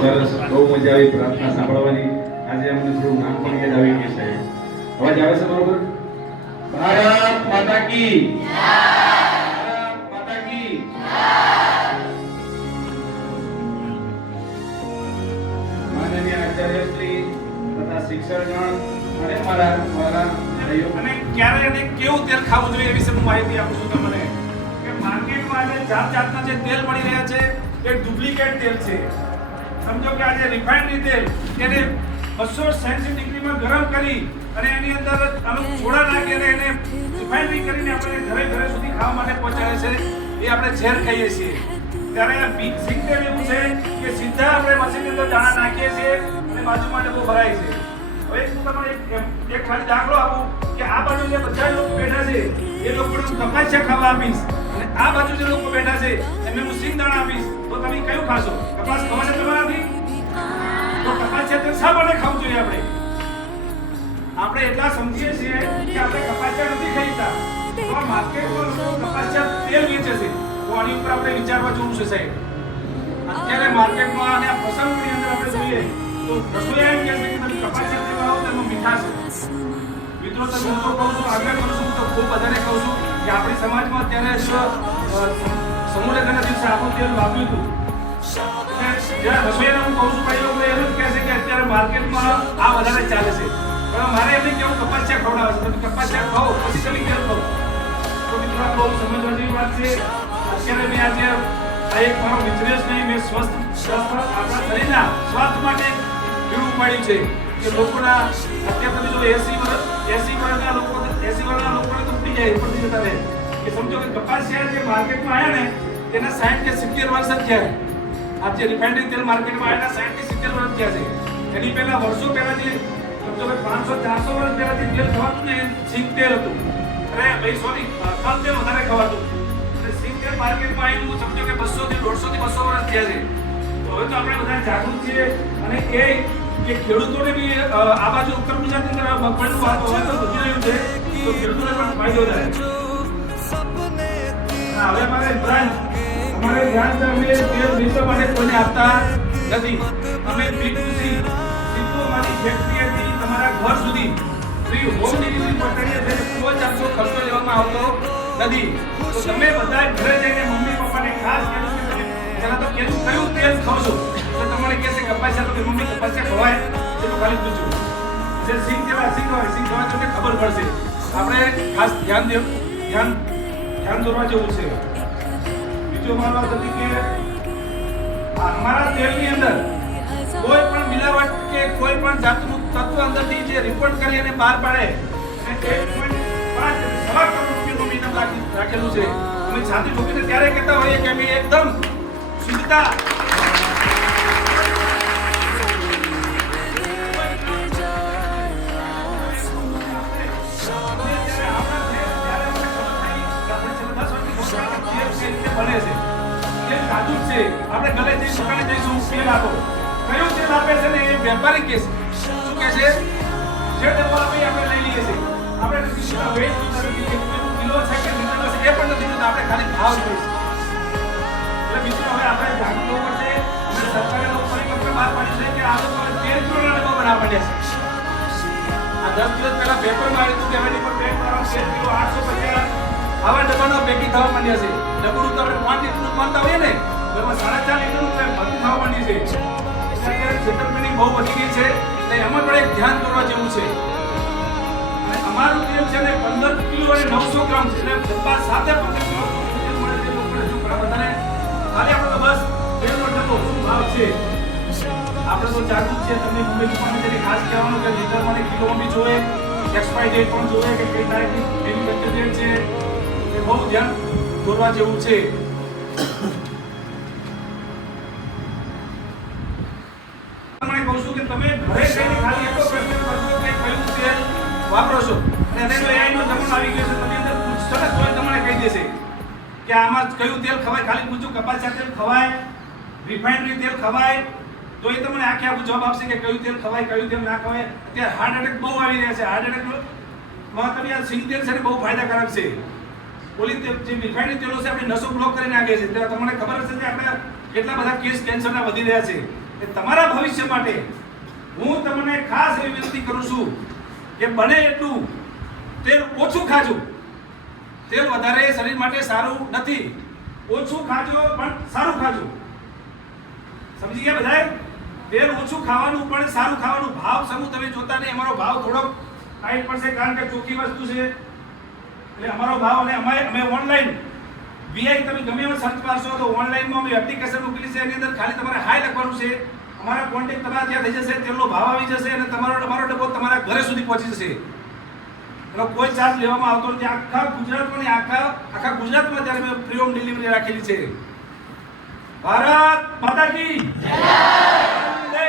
સરસ, બહુ મજા આવી પ્રાર્થના સાંભળવાની. આજે અમને થોડું નામ પણ યાદ આવી ગયું સાહેબ. અવાજ આવે છે બરોબર? ભારત માતા કી જય. ભારત માતા કી જય. માનનીય આચાર્યશ્રી તથા શિક્ષકગણ અને મારા ભાઈઓ, અને ક્યારે અને કેવું તેલ ખાવું જોઈએ એ વિશે હું માહિતી આપું છું તમને કે માર્કેટમાં આજે જાત જાતના જે તેલ મળી રહ્યા છે એ ડુપ્લિકેટ તેલ છે. સમજો કે આજે રિફાઇન્ડ તેલ એને 260 ડિગ્રીમાં ગરમ કરી અને એની અંદર અમુક સોડા નાખી અને એને રિફાઇનરી કરીને આપણે ઘરે સુધી ખાવા માટે પહોંચાડે છે. એ આપણે ઝેર ખાઈએ છીએ. ત્યારે સિંગ તેલ એવું છે કે સીધા આપણે મશીનની અંદર દાણા નાખીએ છીએ અને બાજુમાં ડબ્બો ભરાય છે. હવે હું તમને એક ખાલી દાખલો આપું કે આ બાજુ જે બધા લોકો બેઠા છે એ લોકોને હું કપાસિયા ખાવા આપીશ અને આ બાજુ જે લોકો બેઠા છે એમને હું સિંગ દાણા આપીશ તો તમે કયું ખાશો? કપાસ ખવાશે તમારાથી? તો કપાસિયા તેલ શા માટે ખાવું જોઈએ આપણે? આપણે એટલા સમજીએ છીએ કે આપણે કપાસિયા નથી ખાઈતા તો આ માર્કેટમાં લોકો કપાસિયા તેલ વેચે છે. તો આની ઉપર આપણે વિચારવા જેવું છે સાહેબ. અત્યારે માર્કેટમાં અને આ પ્રસંગની અંદર આપણે જોઈએ તો રસોઈયા એમ કહે છે કે તમે કપાસિયા તેલ લાવો તો એમાં મીઠાશ છે. મિત્રો તમે હું તો કહું છું, આગળ કરું છું તો ખૂબ બધાને કહું છું કે આપણી સમાજમાં અત્યારે સમૂહ લગ્નના દિવસે આપણું તેલ વાપર્યું હતું. જ્યાં રસોઈયાને હું કહું છું ભાઈ લોકો એમ જ કહે છે કે અત્યારે માર્કેટમાં આ વધારે ચાલે છે. પણ મારે એમને કેવું કપાસિયા ખવડાવે છે. તમે કપાસિયા ખાઓ પછી તમે તેલ ખાઓ. તો મિત્રો આ બહુ સમજવા જેવી વાત છે. અત્યારે મેં આજે આ એક મારો બિઝનેસ નહીં, મેં સ્વસ્થ આપણા શરીરના સ્વાસ્થ્ય માટે પીવું પડ્યું છે કે લોકોના અત્યારે તમે જો 80 વર્ષના લોકોને તો ઉઠી જાય ઉપરથી જતા રહે કે સમજો કે કપાસિયા જે માર્કેટમાં આવ્યા ને તેના 60 કે 70 વર્ષ જ થયા. આ જે રિફાઇન્ડ તેલ માર્કેટમાં આવ્યા 60 કે 70 વર્ષ થયા છે. એની પહેલા વર્ષો પહેલા જે સમજો કે 500-400 વર્ષ પહેલા જે તેલ ખવાતું ને સિંગ તેલ હતું. અરે ભાઈ સોરી, તલ તેલ વધારે ખવાતું. અને સિંગ તેલ માર્કેટમાં આવ્યું સમજો કે 200 થી 150 થી 200 વર્ષ થયા છે. તો હવે તો આપણે બધા જાગૃત છીએ અને એ કે ખેડૂતોને બી આ બાજુ ઉત્તર ગુજરાતની અંદર મગફળીનું વાત હવે તો વધી રહ્યું છે તો ખેડૂતોને પણ ફાયદો થાય. હવે અમારે ધ્યાન છે અમે તેલ વેચવા માટે કોઈને આપતા નથી. અમે B2C સીધું અમારી ફેક્ટરીએથી તમારા ઘર સુધી ફ્રી હોમ ડિલિવરી પહોંચાડીએ છીએ. કોઈ જાતનો ખર્ચો લેવામાં આવતો નથી. તો તમે બધા ઘરે જઈને મમ્મી પપ્પાને ખાસ કહેવું કે તમે પહેલા તો કયું તેલ ખાવ છો? તો તમારે કહેશે કપાસિયા, તો મમ્મી કપાસિયા ખવાય એટલું ખાલી પૂછ્યું. જે સિંગ કેવા સિંગ હોય સિંગ ખવાય તમને ખબર પડશે. આપણે ખાસ ધ્યાન દોરવા જેવું છે. બીજો મારો વાત હતી કે અમારા તેલની અંદર કોઈ પણ મિલાવટ કે કોઈ પણ જાતનું તત્વ અંદરથી જે રિપોર્ટ કરી અને બહાર પાડે અને 1.5 કરોડ રૂપિયાનું ઇનામ રાખેલું છે. અમે છાતી ઠોકીને ત્યારે કહેતા હોઈએ કે અમે એકદમ શુદ્ધતા બને છે. તેલ સાદું જ છે. આપણે ગલે જઈ દુકાને જઈશું તેલ આપો, કયું તેલ આપે છે ને એ વેપારી કહે છે. શું કહે છે? જે ડબ્બો આપે આપણે લઈ લઈએ છીએ. આપણે કિલો છે કે લીટર છે એ પણ નથી જોતા. આપણે ખાલી ભાવ જોઈશું. એટલે મિત્રો હવે આપણે જાગૃત હોવું પડશે. અને સરકારે પરિપત્ર બહાર પાડી છે કે આ લોકોને 13 કિલોના ડબ્બા બનાવવા માંડ્યા છે. આ 10 દિવસ પહેલા પેપરમાં આવ્યું હતું કે હવે પર પેક કરવાનું 13 કિલો 850 આવા ડબ્બાનો પેકિંગ થવા માંડ્યા છે. ડબ્બુનું તો આપણે 5 લીટરનું માનતા હોઈએ ને તો એમાં 4.5 લીટરનું બધું થવા માંડ્યું છે. અત્યારે છેતરપિંડી બહુ વધી ગઈ છે એટલે એમાં પણ એક ધ્યાન દોરવા જેવું છે. અને અમારું તેલ છે ને 15 કિલો અને 900 ગ્રામ છે. એટલે ડબ્બા સાથે 15 કિલો તેલ મળે છે લોકોને. જો ઘણા બધાને ખાલી આપણે તો બસ તેલનો ડબ્બો શું ભાવ છે. આપણે તો જાગૃત છે. તમને મુંબઈ દુકાને જઈને ખાસ કહેવાનું કે લીટર મને કિલોમાં બી જોઈએ, એક્સપાયરી ડેટ પણ જોઈએ કે કઈ તારીખની મેન્યુફેક્ચર ડેટ છે. એ બહુ ધ્યાન દોરવા જેવું છે. તમને કહું છું કે તમે ઘરે જઈને ખાલી એટલો પ્રશ્ન કરશો કે કયું તેલ વાપરો છો અને એને તો AI નો જમાનો આવી ગયો છે. તમે અંદર પૂછશો ને તો તમને કહી દેશે કે આમાં કયું તેલ ખવાય. ખાલી પૂછો કપાસિયા તેલ ખવાય, રિફાઇનરી તેલ ખવાય, તો એ તમને આખે આખું જવાબ આપશે કે કયું તેલ ખવાય કયું તેલ ના ખવાય. અત્યારે હાર્ટ એટેક બહુ આવી રહ્યા છે. હાર્ટ એટેકમાં તમે આ સિંગ તેલ છે ને બહુ ફાયદાકારક છે. ઓલી જે રિફાઇન્ડ તેલો છે આપણી નસો બ્લોક કરી નાખે છે. તમને ખબર હશે કે આપણે કેટલા બધા કેસ કેન્સરના વધી રહ્યા છે. એ તમારા ભવિષ્ય માટે હું તમને ખાસ એવી વિનંતી કરું છું કે બને એટલું તેલ ઓછું ખાજો. તેલ વધારે શરીર માટે સારું નથી. ઓછું ખાજો પણ સારું ખાજો. સમજી ગયા બધાએ? તેલ ઓછું ખાવાનું પણ સારું ખાવાનું. ભાવ સમૂહ તમે જોતા નહીં. અમારો ભાવ થોડોક ટાઈટ પડશે કારણ કે ચોખ્ખી વસ્તુ છે એટલે અમારો ભાવ. અને અમે ઓનલાઈન વીઆઈ તમે ગમે એવો સર્ચ મારશો તો ઓનલાઈનમાં અમે એપ્લિકેશન મૂકેલી છે. એની અંદર ખાલી તમારે હાઈ લખવાનું છે. અમારા કોન્ટેક્ટ તમારા ત્યાં થઈ જશે. તેલનો ભાવ આવી જશે અને તમારો ડબ્બો તમારા ઘરે સુધી પહોંચી જશે. એનો કોઈ ચાર્જ લેવામાં આવતો નથી. આખા ગુજરાતમાં આખા ગુજરાતમાં ત્યારે મેં ફ્રી હોમ ડિલિવરી રાખેલી છે. ભારત માતા કી જય.